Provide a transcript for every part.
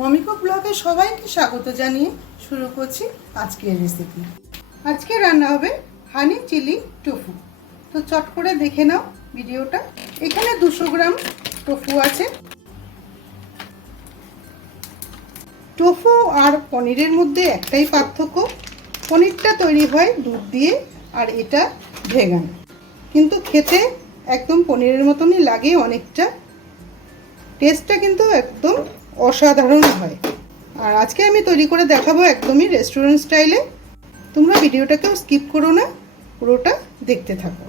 মমিকো ব্লগে সবাইকে স্বাগত জানিয়ে শুরু করছি আজকের রেসিপি আজকে রান্না হবে হানি চিলি টোফু তো চট করে দেখে নাও ভিডিওটা। এখানে দুশো গ্রাম টোফু আছে। টোফু আর পনিরের মধ্যে একটাই পার্থক্য। পনিরটা তৈরি হয় দুধ দিয়ে আর এটা ভেগান। কিন্তু খেতে একদম পনিরের মতনই লাগে অনেকটা। টেস্টটা কিন্তু একদম অসাধারণ হয়। আর আজকে আমি তৈরি করে দেখাবো একদমই রেস্টুরেন্ট স্টাইলে তোমরা ভিডিওটাকেও স্কিপ করো না, পুরোটা দেখতে থাকো।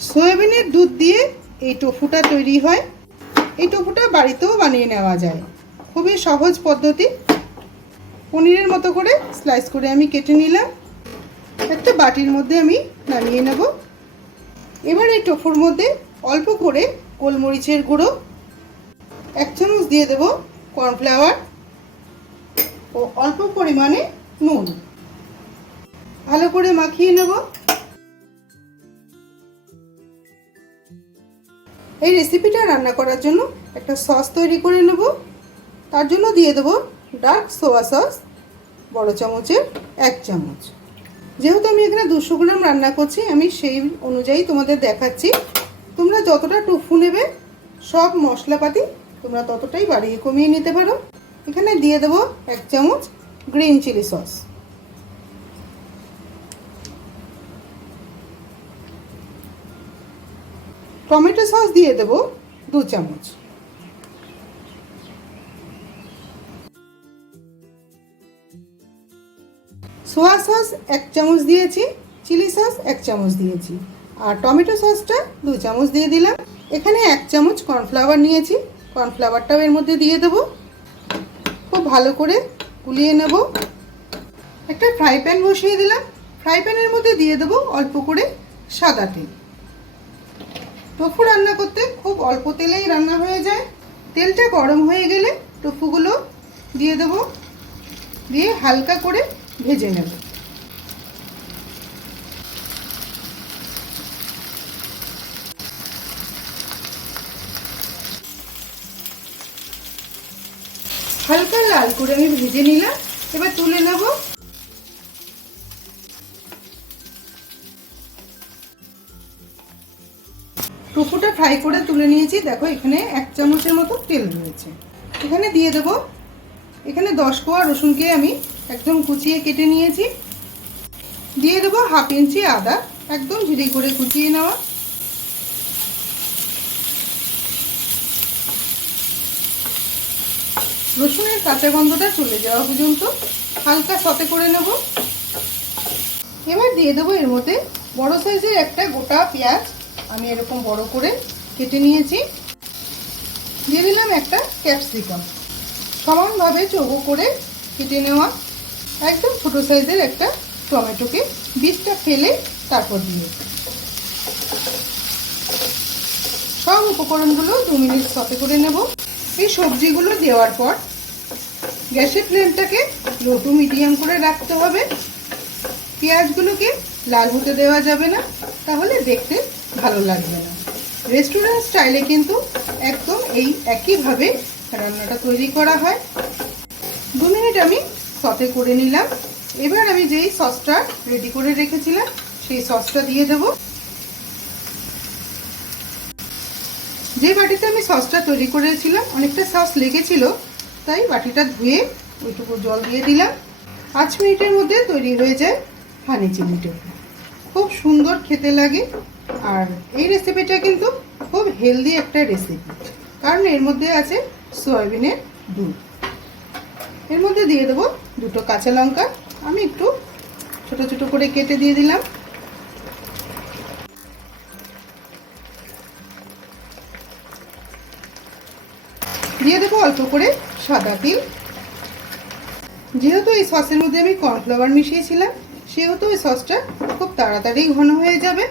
সয়াবিনের দুধ দিয়ে এই টোফুটা তৈরি হয়। এই টোফুটা বাড়িতেও বানিয়ে নেওয়া যায়। খুবই সহজ পদ্ধতি। পনিরের মতো করে স্লাইস করে আমি কেটে নিলাম। একটা বাটির মধ্যে আমি নামিয়ে নেব। এবার এই টোফুর মধ্যে অল্প করে গোলমরিচের গুঁড়ো। এক চামচ দিয়ে দেব। কর্নফ্লাওয়ার ও অল্প পরিমাণে নুন। ভালো করে মাখিয়ে নেব। এই রেসিপিটা রান্না করার জন্য একটা সস তৈরি করে নেব। তার জন্য দিয়ে দেব ডার্ক সোয়া সস বড় চামচের এক চামচ। যেহেতু আমি এখানে দুশো গ্রাম রান্না করছি, আমি সেই অনুযায়ী তোমাদের দেখাচ্ছি। তোমরা যতটা টুফু নেবে, সব মশলাপাতি তোমরা ততটাই বাড়িয়ে কমিয়ে নিতে পারো। এখানে দিয়ে দেবো এক চামচ green chilli sauce. Tomato sauce দিয়ে দেবো দু চামচ। সোয়া সস এক চামচ দিয়েছি, চিলি সস এক চামচ দিয়েছি। আর টমেটো সসটা দু চামচ দিয়ে দিলাম। এখানে এক চামচ কর্নফ্লাওয়ার নিয়েছি। কর্নফ্লাওয়ারটাও এর মধ্যে দিয়ে দেবো। খুব ভালো করে গুলিয়ে নেব। একটা ফ্রাই প্যান বসিয়ে দিলাম। ফ্রাই প্যানের মধ্যে দিয়ে দেবো অল্প করে সাদা তেল। টোফু রান্না করতে খুব অল্প তেলেই রান্না হয়ে যায়। তেলটা গরম হয়ে গেলে টোফুগুলো দিয়ে দেবো। দিয়ে হালকা করে ভেজে নেব। হালকা লাল করে আমি ভেজে নিলাম। এবার তুলে নেব। টুকুটা ফ্রাই করে তুলে নিয়েছি। দেখো, এখানে এক চামচের মতো তেল রয়েছে। এখানে দিয়ে দেব। এখানে দশ কোয়া রসুনকে আমি একদম কুচিয়ে কেটে নিয়েছি। দিয়ে দেবো হাফ ইঞ্চি আদা। একদম ঝিরি করে কুচিয়ে নেওয়া। রসুনের কাঁচা গন্ধটা চলে যাওয়া পর্যন্ত হালকা সতে করে নেব। এবার দিয়ে দেবো এর মধ্যে বড় সাইজের একটা গোটা পেঁয়াজ। আমি এরকম বড় করে কেটে নিয়েছি। দিয়ে দিলাম একটা ক্যাপসিকাম। সমানভাবে চৌকো করে কেটে নেওয়া। একদম ছোটো সাইজের একটা টমেটোকে বীজটা ফেলে তারপর দিয়ে সব উপকরণগুলো দু মিনিট সতে করে নেব। এই সবজিগুলো দেওয়ার পর গ্যাসের ফ্লেমটাকে লো টু মিডিয়াম করে রাখতে হবে। পেঁয়াজগুলোকে লাল হতে দেওয়া যাবে না, তাহলে দেখতে ভালো লাগবে না। রেস্টুরেন্ট স্টাইলে কিন্তু একদম এই একইভাবে রান্নাটা তৈরি করা হয়। দু মিনিট আমি সতে করে নিলাম। এবার আমি যেই সসটা রেডি করে রেখেছিলাম, সেই সসটা দিয়ে দেব। যে বাটিতে আমি সসটা তৈরি করেছিলাম, অনেকটা সস লেগেছিল, তাই বাটিটা ধুয়ে ওইটুকু জল দিয়ে দিলাম। পাঁচ মিনিটের মধ্যে তৈরি হয়ে যায় হানি চিলি টোফু খুব সুন্দর খেতে লাগে, আর এই রেসিপিটা কিন্তু খুব হেলদি একটা রেসিপি কারণ এর মধ্যে আছে সয়াবিনের দুধ। এর মধ্যে দিয়ে দেবো দুটো কাঁচা লঙ্কা, আমি একটু ছোট ছোট করে কেটে দিয়ে দিলাম। দিয়ে দেবো অল্প করে সাদা তিল। যেহেতু এই সসের মধ্যে আমি কর্নফ্লাওয়ার মিশিয়েছিলাম, সেহেতু এই সসটা খুব তাড়াতাড়ি ঘন হয়ে যাবে।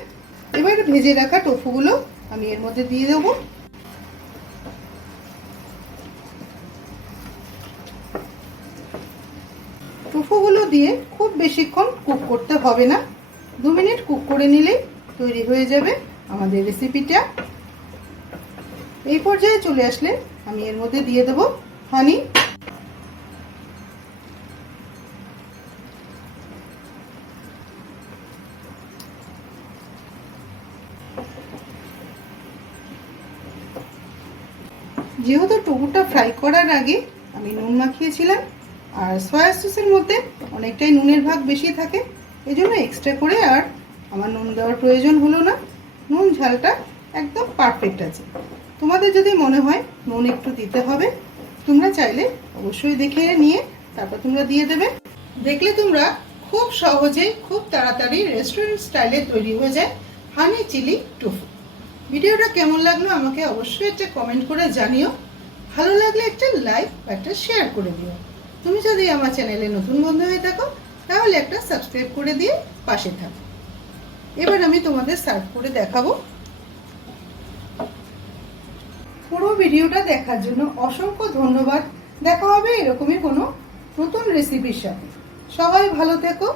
এবার ভেজে রাখা টোফুগুলো আমি এর মধ্যে দিয়ে দেবো। টোফুগুলো দিয়ে খুব বেশিক্ষণ কুক করতে হবে না। দু মিনিট কুক করে নিলেই তৈরি হয়ে যাবে আমাদের রেসিপিটা। এই পর্যায়ে চলে আসলে আমি এর মধ্যে দিয়ে দেব হানি যেহেতু টুকুরটা ফ্রাই করার আগে আমি নুন মাখিয়েছিলাম, আর সয়া সসের মধ্যে অনেকটাই নুনের ভাগ বেশি থাকে এই জন্য এক্সট্রা করে আর আমার নুন দেওয়ার প্রয়োজন হলো না। নুন ঝালটা একদম পারফেক্ট আছে। তোমাদের যদি মনে হয় নুন একটু দিতে হবে, তোমরা চাইলে অবশ্যই দেখে নিয়ে তারপর তোমরা দিয়ে দেবে। দেখলে তোমরা খুব সহজেই, খুব তাড়াতাড়ি রেস্টুরেন্ট স্টাইলে তৈরি হয়ে যায় হানি চিলি টুফু ভিডিওটা কেমন লাগল আমাকে অবশ্যই একটা কমেন্ট করে জানিও। ভালো লাগলে একটা লাইক বা একটা শেয়ার করে দিও। তুমি যদি আমার চ্যানেলে নতুন বন্ধু হয়ে থাকো, তাহলে একটা সাবস্ক্রাইব করে দিয়ে পাশে থাকো। এবার আমি তোমাদের সার্ভ করে দেখাবো। পুরো ভিডিওটা দেখার জন্য অসংখ্য ধন্যবাদ। দেখা হবে এরকমই কোনো নতুন রেসিপির সাথে। সবাই ভালো থেকো।